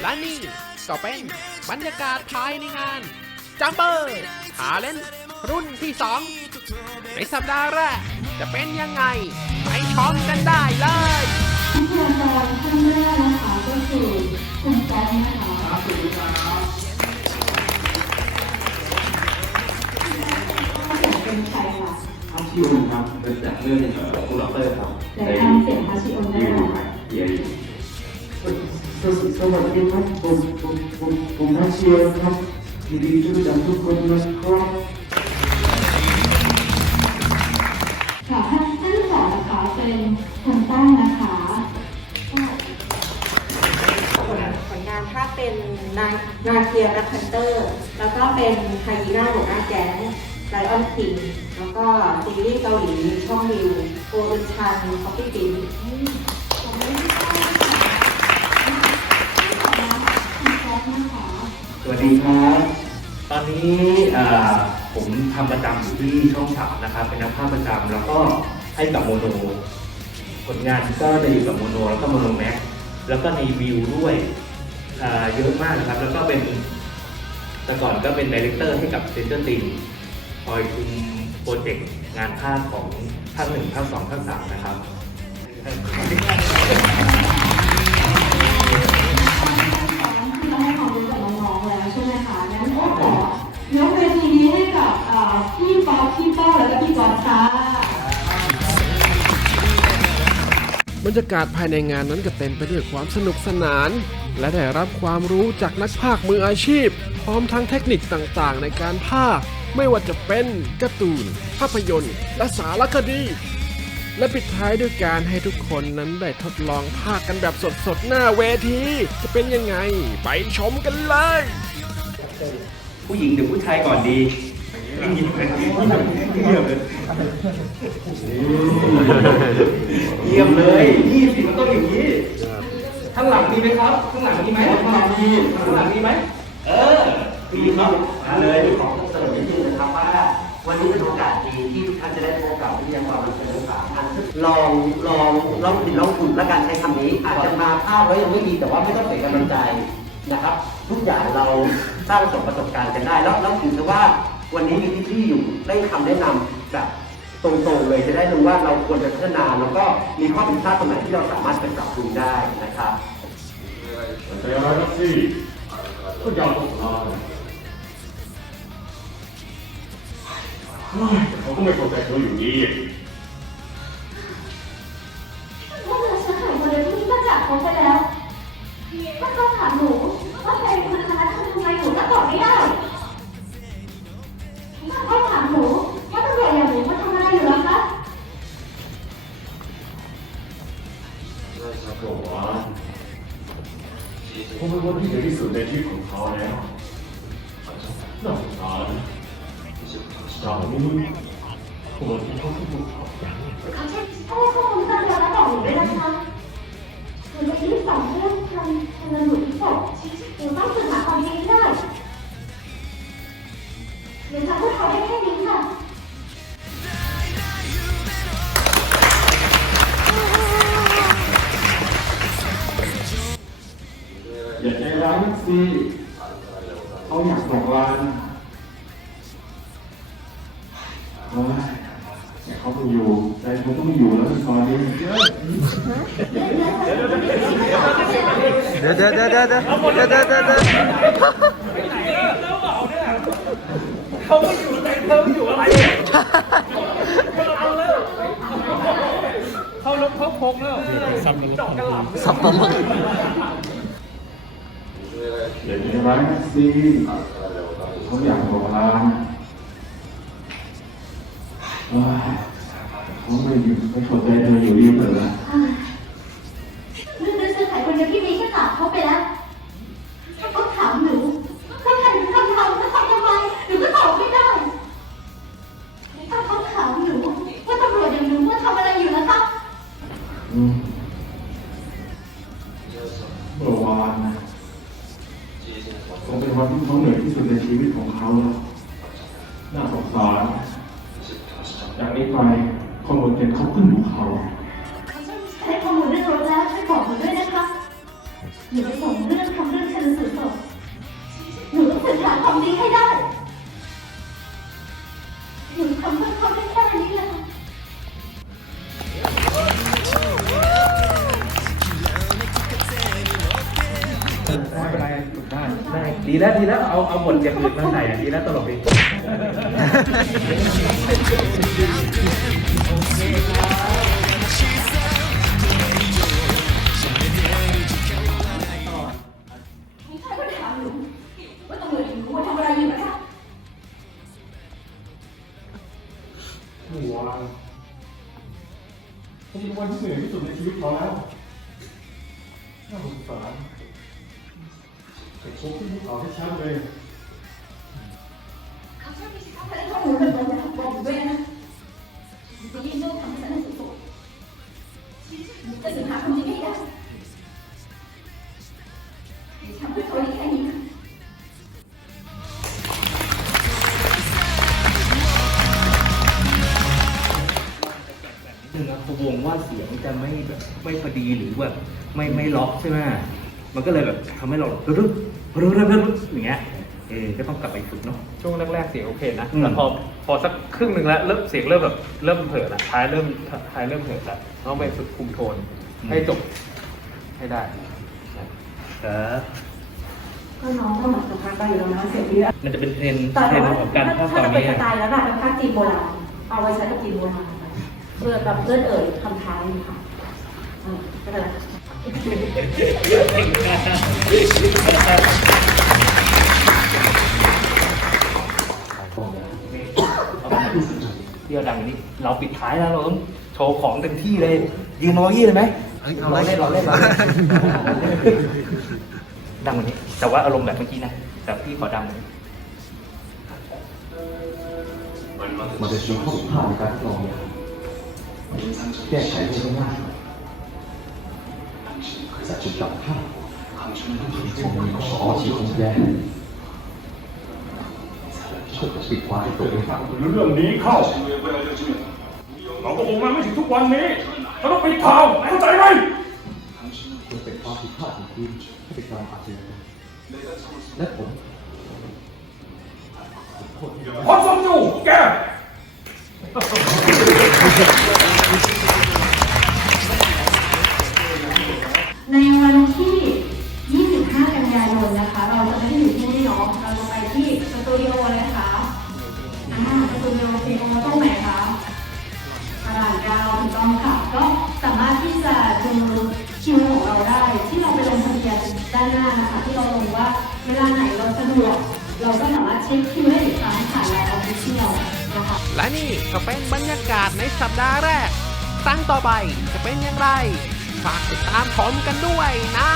และนี่ก็เป็นบรรยากาศภายในงานจัมเบอร์ชาเลนรุ่นที่2ในสัปดาห์แรกจะเป็นยังไง ไปชมกันได้เลยวิทยากรท่านแรกนะคะก็คือคุณแจ๊คนะคะเป็นใครคะอาชีพครับเป็นจากเรื่องเอ่อคุณดอกเตอร์ครับแต่ทำเสียงฮาชิโอได้รีไหมวิวครับเรียน สวัสดีสวัสดีครับผมผมผมผมอาเชียครับยินดีที่รู้จักทุกคนนะครับค่ะท่านท่านสองนะคะเป็นคุณตั้งนะคะผลงานถ้าเป็นนานาเคียร์แบล็คแพนเตอร์ แล้วก็เป็นไฮยีน่าหัวหน้าแก๊งไลออนคิงแล้วก็ซีรีส์เกาหลีช่องวิวโออึนชันคอฟฟี่ปินของ สวัสดีครับ ตอนนี้ผมทำประจำอยู่ที่ช่องสามนะครับ เป็นนักภาพประจำแล้วก็ให้กับโมโนผลงานก็จะอยู่กับโมโนแล้วก็โมโนแม็กแล้วก็ในวิวด้วยเยอะมากนะครับ แล้วก็เป็นแต่ก่อนก็เป็นดีเลกเตอร์ให้กับเซนเตอร์ตีมคอยคุมโปรเจกต์งานภาพของภาคหนึ่งภาคสองภาคสามนะครับ รรยากาศภายในงานนั้นก็เต็มไปด้วยความสนุกสนาน และได้รับความรู้จากนักพากมืออาชีพ พร้อมทั้งเทคนิคต่างๆ ในการพากไม่ว่าจะเป็นการ์ตูน ภาพยนตร์ และสารคดี และปิดท้ายด้วยการให้ทุกคนนั้นได้ทดลองพากกันแบบสดๆ หน้าเวที จะเป็นยังไง ไปชมกันเลย ผู้หญิงหรือผู้ชายก่อนดี เงียบเลยเงียเลยเงียเลยนี่สิมันต้องอย่างนี้ข้างหลังมีไหมครับข้างหลังมีไหมข้างหลังมีข้างหลังมีไหมเออมีครับมาเลยของเสริมนิดนึงนะครับว่าวันนี้เป็นโอกาสดีที่ทุกท่านจะได้พบกับวิทยากรบันเทิงสามท่านลองลองลองผิดลองถูกและการใช้คำนี้ อาจจะมาภาพแล้ยังไม่ดีแต่ว่าไม่ต้องเสียกำลังใจนะครับ ทุกอย่างเราสร้างประสบประสบการณ์กันได้ แล้วแล้วถือซะว่า วันนี้มีพี่ๆอยู่ได้คำแนะนำแบบตรงๆเลยจะได้รู้ว่าเราควรจะพัฒนาแล้วก็มีข้อผิดพลาดตรงไหนที่เราสามารถไปปรับปรุงได้นะครับแต่อะไรนักสิก็ยอมต้องทานเฮ้ยเขาก็ไม่เข้าใจเธออยู่ดีว่าเราฉันหายคนเดียวที่นี่ก็จากเขาไปแล้วถ้าเขาถามหนู 今日はこのボディリストで結構変わねなぜか下をこの活動方法の中から目指します อย่าใจร้ายนักสิเขาอยากบอกลาโอ้ยแต่เขาต้องอยู่ ใจเขาต้องอยู่แล้วตอนนี้เดี๋ยวเดี๋ยวเดี๋ยวเดี๋ยวเดี๋ยวเดี๋ยวเดี๋ยวเดี๋ยวสับปะรดอ ด็กในร้ายนักสิเขาอยากบอกลาโอ้ยเขาไม่อยู่ไม่สนใจเธออยู่ดีเหรอ งเป็นวันที่เขาเหนื่อยที่สุดในชีวิตของเขาแล้วน่าสงสารจากนี้ไปข้อมูลเต็มเขาขึ้นภูเขาใช้ข้อมูลเรื่องรถแล้วช่วยบอกผมด้วยนะคะหนูจะส่งเรื่องทำเรื่องชันสุดศพหนูต้องสืบหาความดีให้ได้ ดีแล้วดีแล้วเอาเอาบทอย่างอื่นมาใส่อะดีแล้วตลกดีมีใครก็ถามหนูว่าตำรวจหญิงว่าทำอะไรอยู่นะคะหนูวาคงเป็นวันที่เหนื่อยที่สุดในชีวิตเขาแล้ว แต่โชคที่ภูเขาให้ชัดเลยแต่ถ้าหนูเป็นคนบอกด้วยนะหนูจะยื่นเรื่องทำให้ฉันสุดๆหนูจะสืบหาความจริงให้ได้ทำเพื่อตัวเองแค่นี้ค่ะหนึ่งอะพะวงว่าเสียงจะไม่แบบไม่พอดีหรือแบบไม่ไม่ล็อกใช่ไหมมันก็เลยแบบทำให้เรารึรึ รึรึรึอย่างเงี้ยเออก็ต้องกลับไปฝึกเนาะ ช่วงแรกๆเสียงโอเคนะอืม แต่พอพอสักครึ่งหนึ่งแล้วเริ่มเสียงเริ่มแบบเริ่มเผลอละท้ายเริ่มท้ายเริ่มเผลอละต้องไปฝึกคุมโทนให้จบให้ได้ ครับก็น้องก็เหมือนกับพากไปอยู่แล้วนะเสียงดีอะมันจะเป็นเทรนด์แต่เทรนว่าด์ของการถ้าภาคตถ้าอนจะเป็นนี้สไตล์แล้วแบบเป็นภาคจีนโบราณเอาไว้ใช้กับจีนโบราณเพื่อแบบเลื่อนเอ่ยคำท้ายค่ะเออ ไม่เป็นไรที่เราดังว่านี้ เราปิดท้ายแล้วเราต้องโชว์ของเต็มที่เลย ยืนมอยี่เลยไหมเราเล่นเราเล่นเราเล่นดังกว่านี้ แต่ว่าอารมณ์แบบเมื่อกี้นะ แต่พี่ขอดังกว่านี้มันจะช่วยข้อผิดพลาดในการทดลองแก้ไขได้ไม่ง่าย แต่จุดดับพลาดผมมีขอชี้ของแย่ช่วยปกปิดความเป็นตัวเองครับเรื่องนี้เข้า เราก็คงมาไม่ถึงทุกวันนี้เราต้องปิดข่าวเข้าใจไหมมันเป็นความผิดพลาดของคุณที่เป็นความอาจจะและผมพอสมอยู่แก นด้านหน้านะคะที่เราลงว่าเวลาไหนเราสะดวก เราก็สามารถเช็คคิวได้อีกครั้งผ่านไลน์ออฟฟิเชียลนะคะและนี่ก็เป็นบรรยากาศในสัปดาห์แรก ตั้งต่อไปจะเป็นอย่างไร ฝากติดตามชมกันด้วยนะ